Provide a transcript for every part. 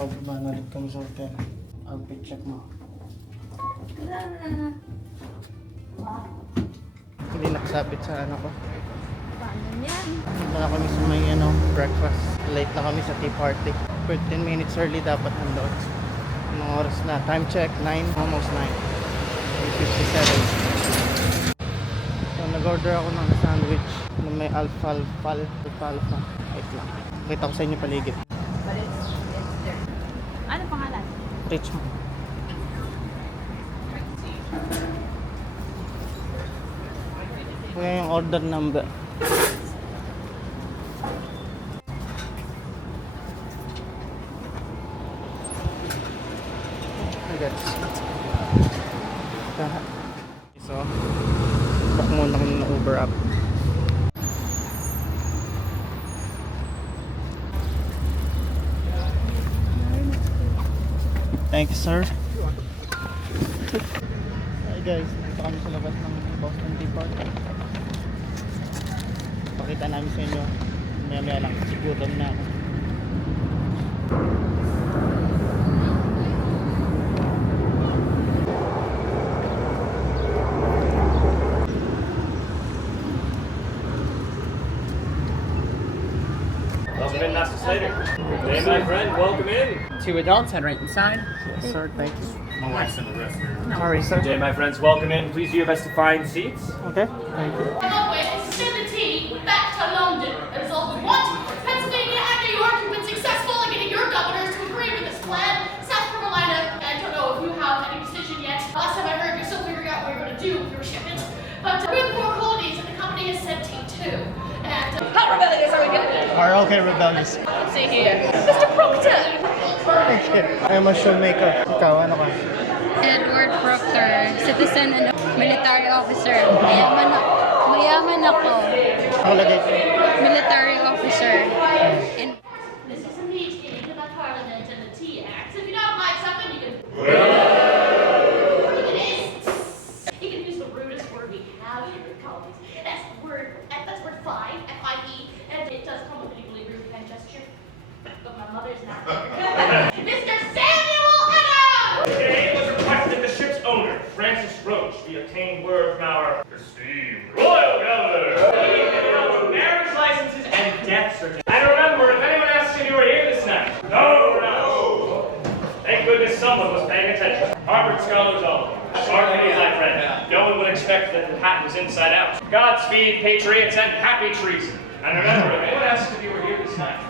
Pababa na rin kami sa hotel. Outfit check mo. Hindi nakasabit sa ano ko. Paano yan? Punta na kami sa may breakfast. Late na kami sa tea party. 15 minutes early dapat nandoon. Anong oras na? Time check, 9, almost 9. 8:57. So nag-order ako ng sandwich na may alfalfa. Wait lang. Kita ko sa inyo paligid. Ano pangalan? Richmond. Kaya yung order number. So, book muna kami ng Uber app. Thank you, sir. Hi guys, dito kami sa labas ng Boston Tea Party. Pakita namin sa inyo. Maya lang, siguro na ako. Welcome in, Master Slater. Hey, my friend, welcome in. 2 adults, head right inside. Yes, sir, thank you. My wife's in the restroom. Sorry, sir. Jay, my friends, welcome in. Please do your best to find seats. Okay, thank you. Always send the tea back to London. As all we want, Pennsylvania and New York have been successful in getting your governors to agree with this plan. South Carolina, I don't know if you have any decision yet. Last time I heard, you're still figuring out what you're going to do with your shipment. But we're the 4 colonies, and the company has sent tea too. And how rebellious are we going to be? Are okay, rebellious. Let's see here, Mr. Proctor. Thank you. I am a shoemaker. Ikaw, ano ka? Edward Proctor, citizen and military officer. Mayaman ako. Nakalagay ko. Military officer. In This is indeed tea to the Parliament and the Tea Act. If you don't like something, you can. You can use the rudest word we have here in colonies. That's word 5, F-I-E, and it does come with an equally rude hand gesture. But my mother's not there. Mr. Samuel Adams! Today it was requested the ship's owner, Francis Roach, be obtained word from our esteemed royal governor. For marriage licenses and death certificates. And remember, if anyone asks if you were here this night, no. Thank goodness someone was paying attention. Harvard scholars only. Hardly, my friend. No one would expect that the hat was inside out. Godspeed, patriots, and happy treason. And remember, if anyone asks if you were here this night,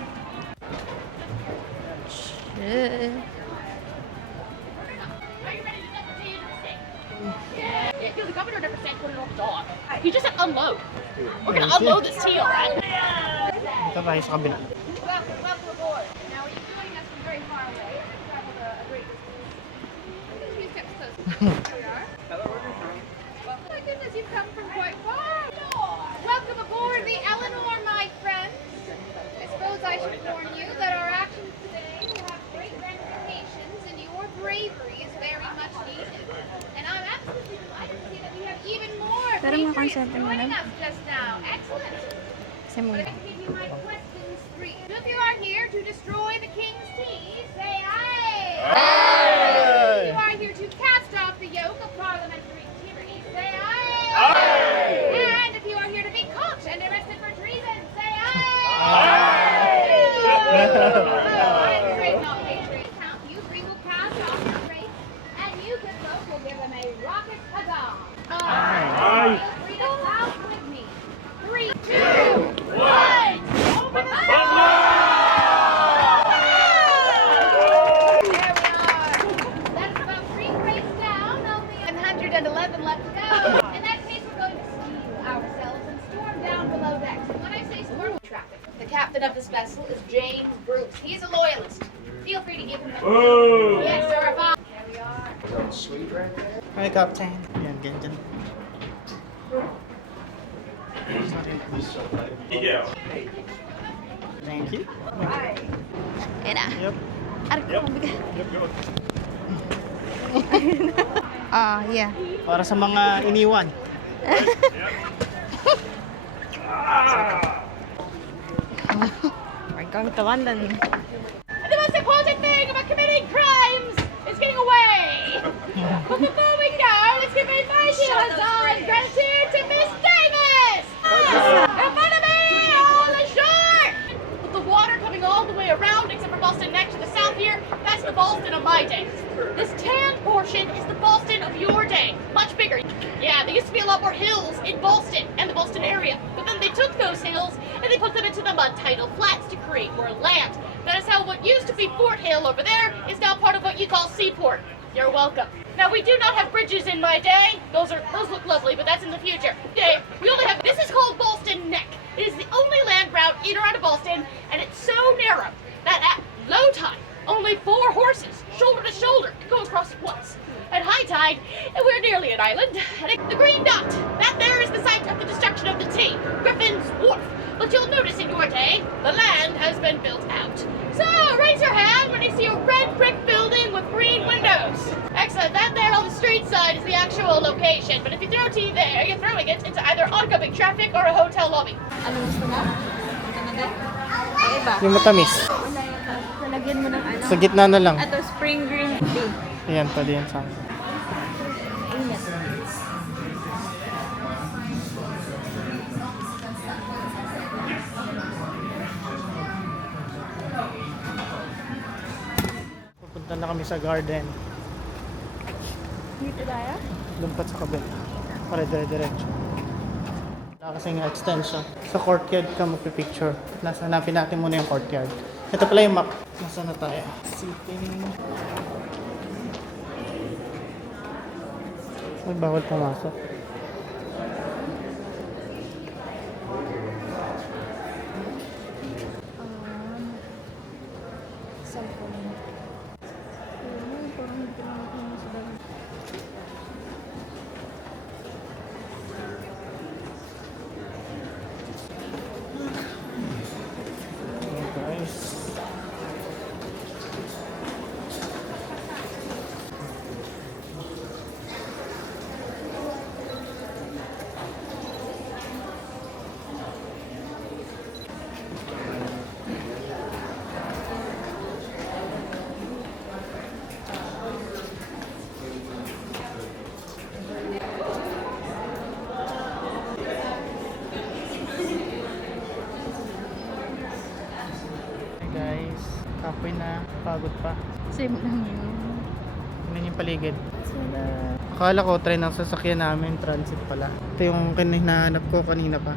Are you ready to get the tea in the sink? Yeah. Yeah, the governor never said put it on the dog. He just said unload. We're gonna unload this tea, alright? Ito tayo sa kabila. Welcome aboard. Now, are you joining us from very far away? Or traveled a great distance? A few steps closer. Here we are. Hello, where are you from? Well, my goodness, you've come from quite far. Welcome aboard the Eleanor, my friends. I suppose I should warn you that our actions today will have great ramifications, and your bravery is very much needed. And I'm absolutely delighted to see that we have even more Pero mga patriots konsente mo joining na. us just now. Excellent. Kasi mo. Let me give you my questions 3. If you are here to destroy the king's tea, say aye. If you are here to cast off the yoke of parliamentary tyranny, say aye. And if you are here to be caught and arrested for treason, say aye. I'm afraid not, patriot. Count you 3 will cast off your race, and you can vote will give them a rocket huzzah. Feel free to clap with me. 3, 2, 1. Open the door! There we are. That's about 3 crates down. Only 111 left to go. In that case, we're going to steal ourselves and storm down below decks. And when I say storm traffic, the captain of this vessel is James Bruce. He's a loyalist. Feel free to give him a... Ooh. Yes, sir. There we are. Hi, Captain. Yan, ganyan. Yeah. Thank you. Ayan na. Yep. Aray ko, mabigat. Yeah. Para sa mga iniwan. We're going to London. The most important thing boasting about committing crimes is getting away. But before we go, let's give a mighty huzzah and gratitude to Miss Davis. In front of me, all ashore. With the water coming all the way around, except for Boston Neck to the south here, that's the Boston of my day. This tan portion is the Boston of your day. Much bigger. Yeah, there used to be a lot more hills in Boston and the Boston area, but then they took those hills and they put them into the mud tidal flats to create more land. That is how what used to be Fort Hill over there is now part of what you call Seaport. You're welcome. Now, we do not have bridges in my day. Those look lovely, but that's in the future. Okay, we only have, this is called Boston Neck. It is the only land route in or out of Boston, and it's so narrow that at low tide, only 4 horses, shoulder to shoulder, can go across at once. At high tide, we're nearly an island. The green dot, that there is the site of the destruction of the T, Griffin's Wharf. But you'll notice in your day, the land has been built out. So raise your hand when you see a red brick building with green windows. Excellent, that there on the street side is the actual location. But if you throw T there, you're throwing it into either oncoming traffic or a hotel lobby. Ano gusto mo? Ito na din? Ang iba? Yung matamis. Wala yun. Lalagyan mo ng ano? Sa gitna na lang. Ito, spring green tea. Ayan, pwede yan sa akin. Ingat. Pupunta na kami sa garden. Dito tayo? Lumpat sa kabila. Para dire-diretso. Wala kasing extension. Sa courtyard ka magpipicture. Hanapin natin muna yung courtyard. Ito pala yung map. Nasaan na tayo? Sitting. Ay, bawal pumasok. Cellphone. Parang hindi ko na sa dagat. Ayan, guys. Guys, kapoy na, pagod pa. Same lang yun. Tingnan yung paligid. Sila. Akala ko train ang sasakyan namin, transit pala. Ito yung hinahanap ko kanina pa.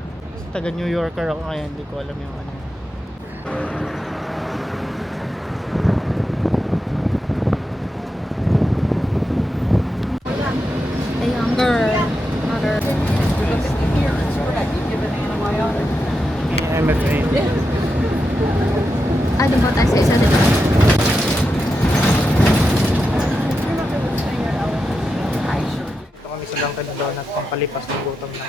Taga New Yorker ako kaya hindi ko alam yung ano. The younger mother. I'm afraid. Doon ba tayo sa isa dito? Ito kami sa Dunkin' Donut, pampalipas ng gutom na.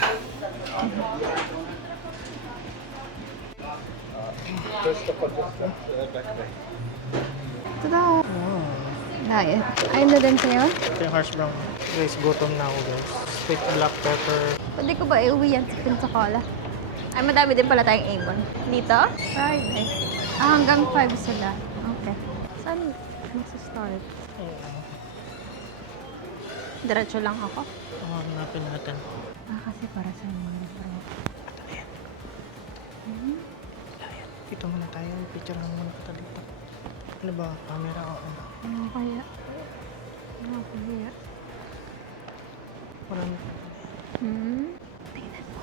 Tada! Diet. Ayun na din sa'yo? Ito yung hash brown. Guys, gutom na ako guys. Sweet black pepper. Pwede ko ba iuwi yan sa Pensacola? Ay, madami din pala tayong Avon. Dito? Friday. Hanggang 5 sila. Okay. Saan magsa-start? Diretso lang ako. Hanapin natin. Kasi para sa mga bro. Ayan. Ayan. Dito muna tayo. Picture lang muna kita dito. Ano ba? Camera o ano? Ano kaya? Ano kaya? Walang... Tingnan mo.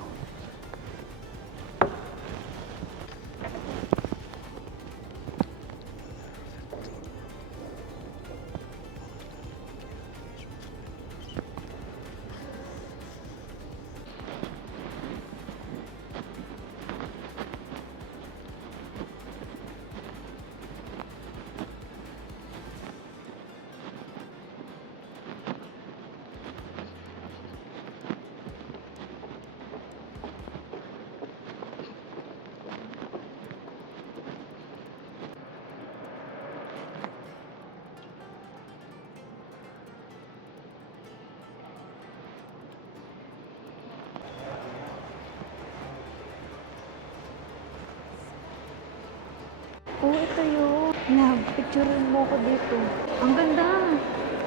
Oh, ito yun. Love, picturean mo ko dito. Ang ganda.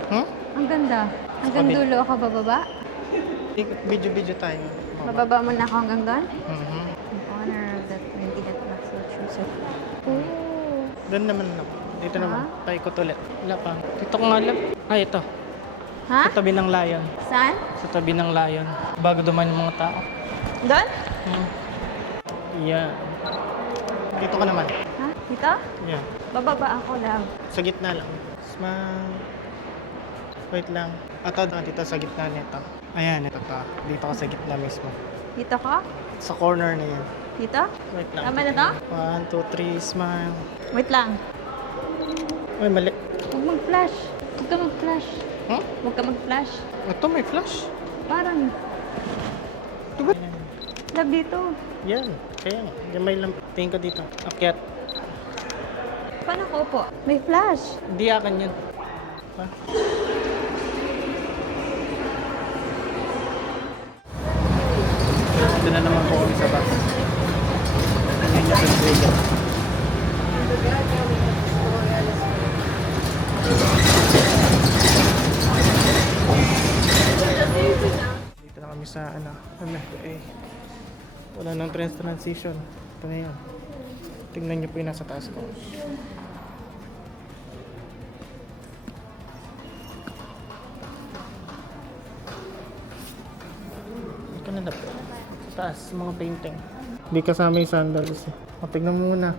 Hmm? Ang ganda. Hanggang kabila. dulo ako bababa. Video tayo. Bababa mo na ako hanggang doon. Mhm. In honor of that 20 that Max will choose it. Ooh. Doon naman ako. Dito Ha? naman. Paikot ulit. Wala pa. Dito ko nga lang. Ay, ito. Ha? Sa tabi ng lion. Saan? Sa tabi ng lion. Bago duman yung mga tao. Doon? Hmm. Yeah. Dito ka naman. Ha? Dito? Yeah. Bababa ako, love. Sa gitna lang. Smile. Wait lang. Ato, dito sa gitna nito. Ayan, ito to. Dito ka sa gitna mismo. Dito ka? Sa corner na yan. Dito? Wait lang. Tama na to? 1, 2, 3, smile. Wait lang. Ay, mali. Huwag mag-flash. Huwag ka mag-flash. Huh? Huwag ka mag-flash. Ito, may flash. Parang, Diba? Yan. love dito. Yan. Kaya nga. Yan may lamp. Tingin ka dito. Akyat. Paano ko po? May flash. Hindi akin yan. Ha? Ito na naman po kami sa bus. Tingnan niyo sa trailer. Dito na kami sa MFA. Wala nang transition. Ito na yan. Tingnan niyo po yung nasa taas ko. Ito na po. Sa taas, mga painting. Hindi kasama yung sandals eh. O, tignan mo muna.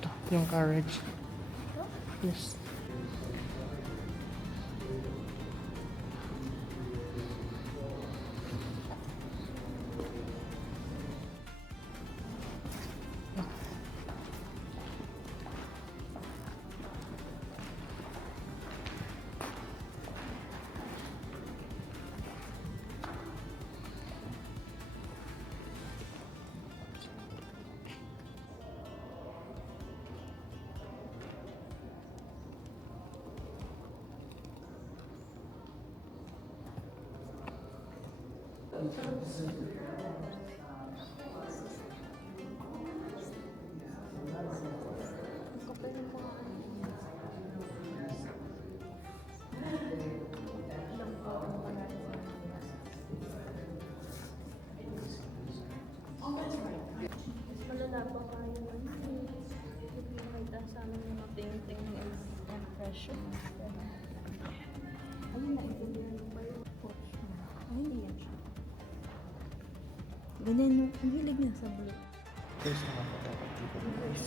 Ito, yung carriage. Yes. Malala pa kayo naman. Nakita sa amin yung mga painting ng impression. Ayun na, ito pa yung portion. Ay, hindi yan siya. Ganyan yung, ang hilig niya sa blue. Guys, nakakatakot dito guys.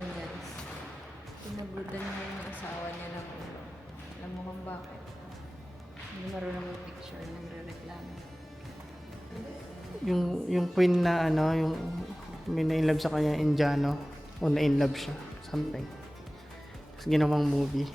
Guys, pinabudan niya yung asawa niya ng ulo. Alam mo kung bakit? Hindi marunong mag-picture, nagre-reklamo. Yung queen na yung may na-inlove sa kanya, Indiano. O na-inlove siya. Something. Tapos ginawang movie.